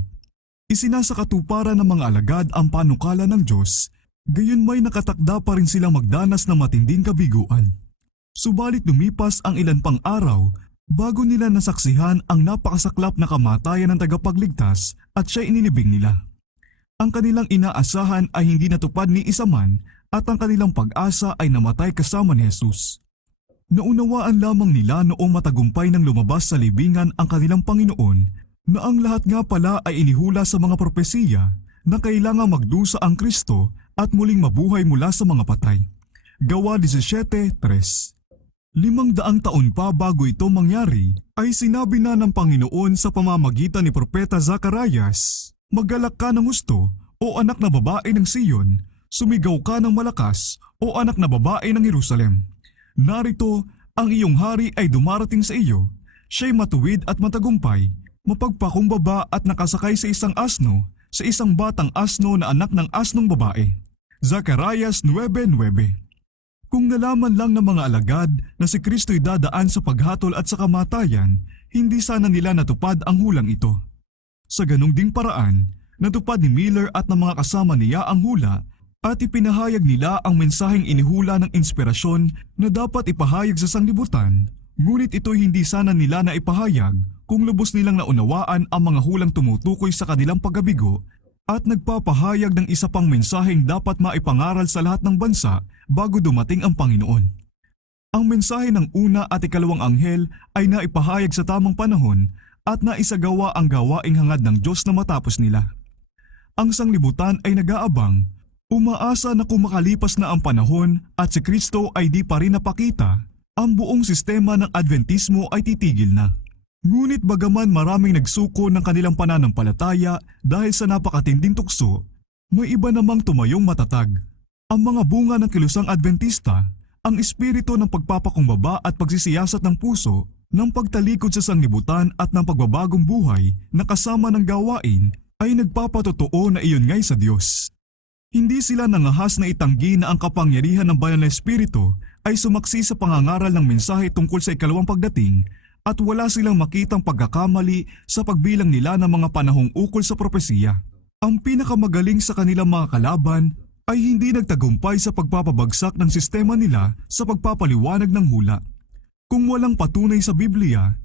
Isinasakatuparan ng mga alagad ang panukala ng Diyos, gayon may nakatakda pa rin silang magdanas ng matinding kabiguan. Subalit lumipas ang ilan pang araw bago nila nasaksihan ang napakasaklap na kamatayan ng tagapagligtas at siya inilibing nila. Ang kanilang inaasahan ay hindi natupad ni isa man at ang kanilang pag-asa ay namatay kasama ni Jesus. Naunawaan lamang nila noong matagumpay nang lumabas sa libingan ang kanilang Panginoon na ang lahat nga pala ay inihula sa mga propesiya na kailangang magdusa ang Kristo at muling mabuhay mula sa mga patay. Gawa 17:3. 500 taon pa bago ito mangyari ay sinabi na ng Panginoon sa pamamagitan ni Propeta Zacarias, "Maggalak ka ng husto, o anak na babae ng Siyon, sumigaw ka ng malakas, o anak na babae ng Jerusalem. Narito, ang iyong hari ay dumarating sa iyo, siya'y matuwid at matagumpay, mapagpakumbaba at nakasakay sa isang asno, sa isang batang asno na anak ng asnong babae." Zacarias 9:9. Kung nalaman lang ng mga alagad na si Kristo'y dadaan sa paghatol at sa kamatayan, hindi sana nila natupad ang hulang ito. Sa ganung ding paraan, natupad ni Miller at ng mga kasama niya ang hula at ipinahayag nila ang mensaheng inihula ng inspirasyon na dapat ipahayag sa sanglibutan, ngunit ito'y hindi sana nila na ipahayag kung lubos nilang naunawaan ang mga hulang tumutukoy sa kanilang pagkabigo at nagpapahayag ng isa pang mensaheng dapat maipangaral sa lahat ng bansa bago dumating ang Panginoon. Ang mensahe ng una at ikalawang anghel ay naipahayag sa tamang panahon at naisagawa ang gawaing hangad ng Diyos na matapos nila. Ang sanglibutan ay nag-aabang, umaasa na kung makalipas na ang panahon at si Kristo ay di pa rin napakita, ang buong sistema ng Adventismo ay titigil na. Ngunit bagaman maraming nagsuko ng kanilang pananampalataya dahil sa napakatinding tukso, may iba namang tumayong matatag. Ang mga bunga ng kilusang Adventista, ang espiritu ng pagpapakumbaba at pagsisiyasat ng puso, ng pagtalikod sa sanglibutan at ng pagbabagong buhay na kasama ng gawain ay nagpapatotoo na iyon nga'y sa Diyos. Hindi sila nangahas na itanggi na ang kapangyarihan ng banal na espiritu ay sumaksi sa pangangaral ng mensahe tungkol sa ikalawang pagdating at wala silang makitang pagkakamali sa pagbilang nila ng mga panahong ukol sa propesiya. Ang pinakamagaling sa kanilang mga kalaban ay hindi nagtagumpay sa pagpapabagsak ng sistema nila sa pagpapaliwanag ng hula. Kung walang patunay sa Biblia,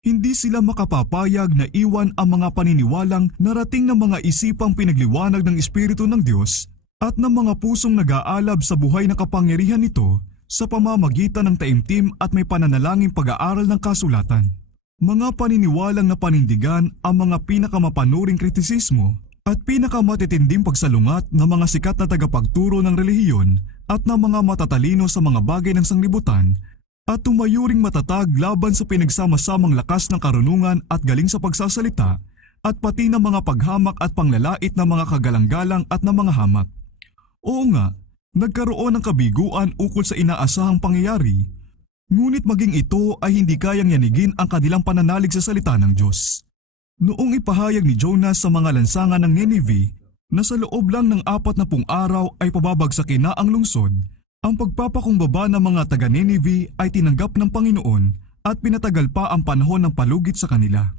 hindi sila makapapayag na iwan ang mga paniniwalang narating ng mga isipang pinagliwanag ng Espiritu ng Diyos at ng mga pusong nag-aalab sa buhay na kapangyarihan nito sa pamamagitan ng taimtim at may pananalangin pag-aaral ng kasulatan. Mga paniniwalang napanindigan ang mga pinakamapanuring kritisismo at pinakamatitinding pagsalungat ng mga sikat na tagapagturo ng relihiyon at ng mga matatalino sa mga bagay ng sanglibutan at tumayuring matatag laban sa pinagsama-samang lakas ng karunungan at galing sa pagsasalita at pati ng mga paghamak at panglalait ng mga kagalang-galang at ng mga hamak. Oo nga, nagkaroon ng kabiguan ukol sa inaasahang pangyayari, ngunit maging ito ay hindi kayang yanigin ang kanilang pananalig sa salita ng Diyos. Noong ipahayag ni Jonas sa mga lansangan ng Nineveh na sa loob lang ng 40 araw ay pababagsakin na ang lungsod, Ang pagpapakumbaba ng mga taga Nineveh ay tinanggap ng Panginoon at pinatagal pa ang panahon ng palugit sa kanila.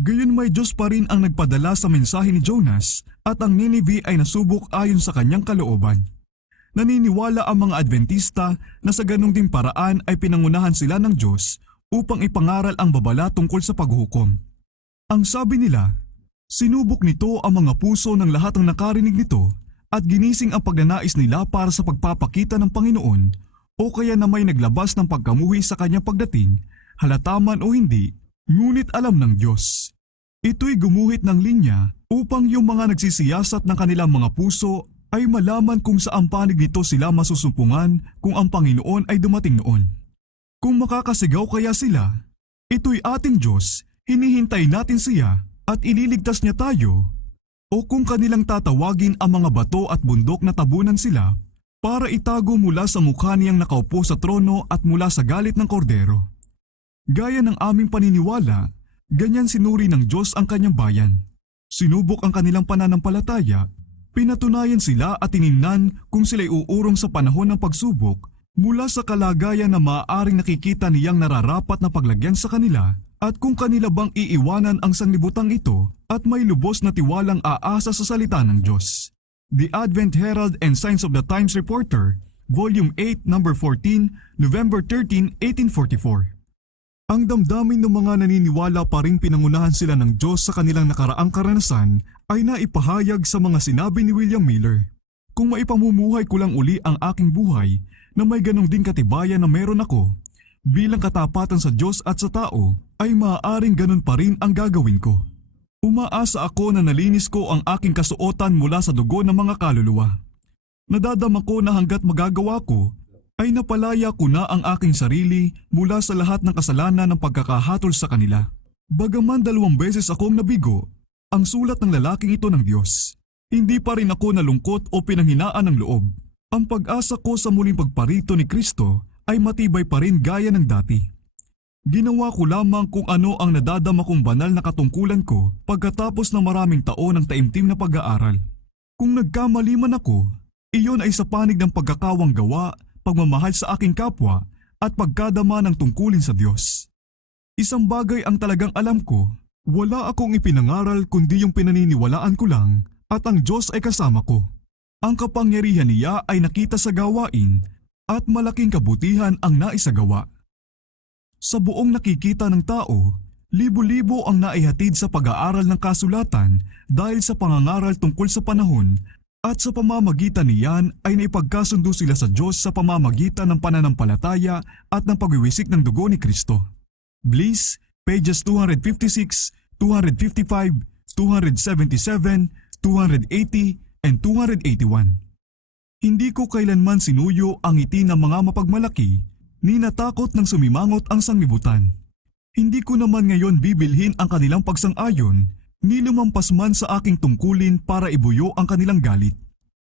Gayon may Diyos pa rin ang nagpadala sa mensahe ni Jonas at ang Nineveh ay nasubok ayon sa kanyang kalooban. Naniniwala ang mga Adventista na sa ganung ding paraan ay pinangunahan sila ng Diyos upang ipangaral ang babala tungkol sa paghukom. Ang sabi nila, sinubok nito ang mga puso ng lahat ng nakarinig nito at ginising ang pagnanais nila para sa pagpapakita ng Panginoon o kaya na may naglabas ng pagkamuhi sa kanyang pagdating, halata man o hindi, ngunit alam ng Diyos. Ito'y gumuhit ng linya upang yung mga nagsisiyasat ng kanilang mga puso ay malaman kung saan panig nito sila masusumpungan kung ang Panginoon ay dumating noon. Kung makakasigaw kaya sila, ito'y ating Diyos, hinihintay natin siya at ililigtas niya tayo. O kung kanilang tatawagin ang mga bato at bundok na tabunan sila para itago mula sa mukha niyang nakaupo sa trono at mula sa galit ng kordero. Gaya ng aming paniniwala, ganyan sinuri ng Diyos ang kanyang bayan. Sinubok ang kanilang pananampalataya, pinatunayan sila at tiningnan kung sila'y uurong sa panahon ng pagsubok mula sa kalagayan na maaaring nakikita niyang nararapat na paglagyan sa kanila at kung kanila bang iiwanan ang sanglibutang ito at may lubos na tiwalang aasa sa salita ng Diyos. The Advent Herald and Signs of the Times Reporter, Volume 8, Number 14, November 13, 1844. Ang damdamin ng mga naniniwala pa ring pinangunahan sila ng Diyos sa kanilang nakaraang karanasan ay naipahayag sa mga sinabi ni William Miller. Kung maipamumuhay ko lang uli ang aking buhay na may ganong din katibayan na meron ako, bilang katapatan sa Diyos at sa tao, ay maaaring ganun pa rin ang gagawin ko. Umaasa ako na nalinis ko ang aking kasuotan mula sa dugo ng mga kaluluwa. Nadadama ko na hanggat magagawa ko, ay napalaya ko na ang aking sarili mula sa lahat ng kasalanan ng pagkakahatol sa kanila. Bagaman 2 beses akong nabigo, ang sulat ng lalaking ito ng Diyos. Hindi pa rin ako nalungkot o pinanghinaan ng loob. Ang pag-asa ko sa muling pagparito ni Kristo ay matibay pa rin gaya ng dati. Ginawa ko lamang kung ano ang nadadama kong banal na katungkulan ko pagkatapos ng maraming taon ng taimtim na pag-aaral. Kung nagkamali man ako, iyon ay sa panig ng pagkakawang gawa, pagmamahal sa aking kapwa at pagkadama ng tungkulin sa Diyos. Isang bagay ang talagang alam ko, wala akong ipinangaral kundi yung pinaniniwalaan ko lang at ang Diyos ay kasama ko. Ang kapangyarihan niya ay nakita sa gawain at malaking kabutihan ang naisagawa. Sa buong nakikita ng tao, libo-libo ang naihatid sa pag-aaral ng kasulatan dahil sa pangangaral tungkol sa panahon at sa pamamagitan niyan ay naipagkasundo sila sa Diyos sa pamamagitan ng pananampalataya at ng pagwiwisik ng dugo ni Kristo. Bliss, pages 256, 255, 277, 280, and 281. Hindi ko kailanman sinuyo ang ngiti ng mga mapagmalaki, ni natakot ng sumimangot ang sanglibutan. Hindi ko naman ngayon bibilhin ang kanilang pagsang-ayon, ni lumampas man sa aking tungkulin para ibuyo ang kanilang galit.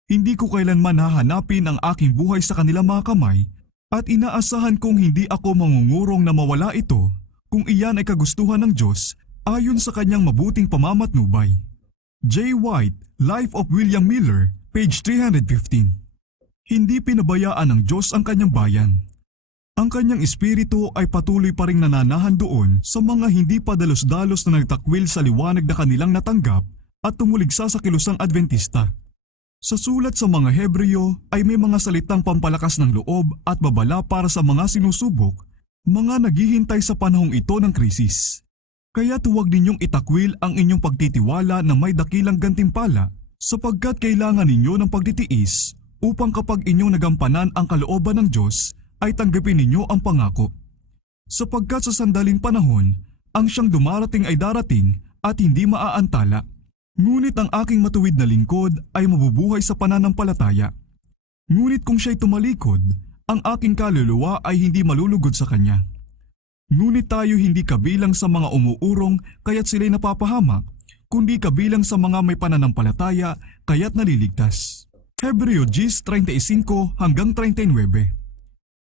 Hindi ko kailanman hahanapin ang aking buhay sa kanilang mga kamay, at inaasahan kong hindi ako mangungurong na mawala ito kung iyan ay kagustuhan ng Diyos ayon sa kanyang mabuting pamamatnubay. J. White, Life of William Miller, page 315. Hindi pinabayaan ng Diyos ang kanyang bayan. Ang kanyang espiritu ay patuloy pa ring nananahan doon sa mga hindi pa dalos-dalos na nagtakwil sa liwanag na kanilang natanggap at tumuligsa sa kilusang Adventista. Sa sulat sa mga Hebreo ay may mga salitang pampalakas ng loob at babala para sa mga sinusubok, mga naghihintay sa panahong ito ng krisis. Kaya huwag ninyong itakwil ang inyong pagtitiwala na may dakilang gantimpala sapagkat kailangan ninyo ng pagtitiis upang kapag inyong nagampanan ang kalooban ng Diyos ay tanggapin ninyo ang pangako. Sapagkat sa sandaling panahon, ang siyang dumarating ay darating at hindi maaantala. Ngunit ang aking matuwid na lingkod ay mabubuhay sa pananampalataya. Ngunit kung siya'y tumalikod, ang aking kaluluwa ay hindi malulugod sa kanya. Ngunit tayo hindi kabilang sa mga umuurong kaya't sila'y napapahamak, kundi kabilang sa mga may pananampalataya kaya't naliligtas. Hebreo 10:35 hanggang 39.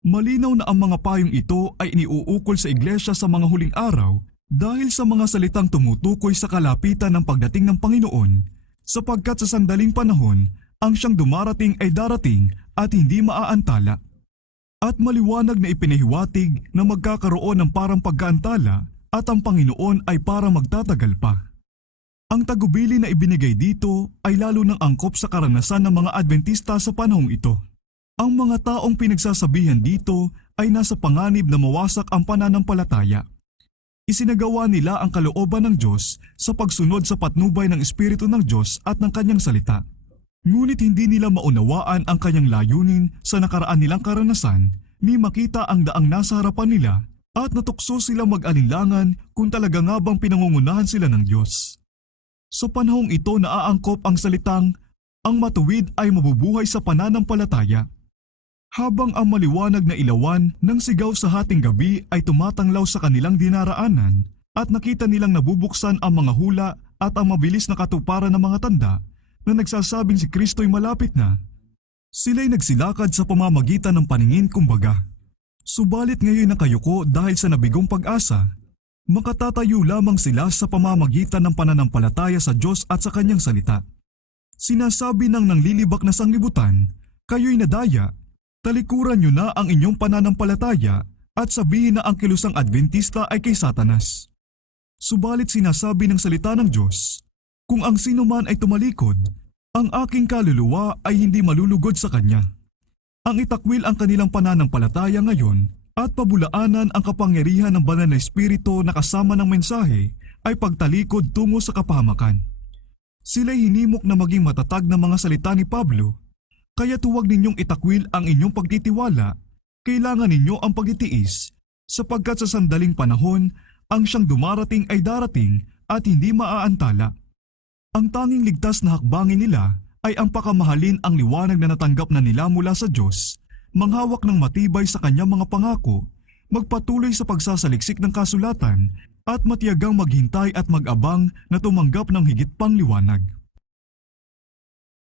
Malinaw na ang mga payong ito ay iniuukol sa iglesia sa mga huling araw dahil sa mga salitang tumutukoy sa kalapitan ng pagdating ng Panginoon, sapagkat sa sandaling panahon, ang siyang dumarating ay darating at hindi maaantala. At maliwanag na ipinahiwatig na magkakaroon ng parang pagkaantala at ang Panginoon ay para magtatagal pa. Ang tagubili na ibinigay dito ay lalo ng angkop sa karanasan ng mga Adventista sa panahong ito. Ang mga taong pinagsasabihan dito ay nasa panganib na mawasak ang pananampalataya. Isinagawa nila ang kalooban ng Diyos sa pagsunod sa patnubay ng Espiritu ng Diyos at ng Kanyang salita. Ngunit hindi nila maunawaan ang Kanyang layunin sa nakaraan nilang karanasan ni makita ang daang nasa harapan nila at natukso sila mag-alinlangan kung talaga nga bang pinangungunahan sila ng Diyos. Sa panahong ito naaangkop ang salitang, ang matuwid ay mabubuhay sa pananampalataya. Habang ang maliwanag na ilawan ng sigaw sa hating gabi ay tumatanglaw sa kanilang dinaraanan at nakita nilang nabubuksan ang mga hula at ang mabilis na katuparan ng mga tanda na nagsasabing si Kristo'y malapit na, sila'y nagsilakad sa pamamagitan ng paningin kumbaga. Subalit ngayon nakayuko dahil sa nabigong pag-asa, makatatayo lamang sila sa pamamagitan ng pananampalataya sa Diyos at sa Kanyang salita. Sinasabi ng nanglilibak na sanglibutan, kayo'y nadaya, talikuran nyo na ang inyong pananampalataya at sabihin na ang kilusang Adventista ay kay Satanas. Subalit sinasabi ng salita ng Diyos, kung ang sino man ay tumalikod, ang aking kaluluwa ay hindi malulugod sa kanya. Ang itakwil ang kanilang pananampalataya ngayon at pabulaanan ang kapangyarihan ng banal na espiritu na kasama ng mensahe ay pagtalikod tungo sa kapahamakan. Sila'y hinimok na maging matatag na mga salita ni Pablo, kaya huwag ninyong itakwil ang inyong pagtitiwala, kailangan ninyo ang pagtitiis, sapagkat sa sandaling panahon, ang siyang dumarating ay darating at hindi maaantala. Ang tanging ligtas na hakbangin nila ay ang pakamahalin ang liwanag na natanggap na nila mula sa Diyos, manghawak ng matibay sa kanyang mga pangako, magpatuloy sa pagsasaliksik ng kasulatan at matiyagang maghintay at mag-abang na tumanggap ng higit pang liwanag.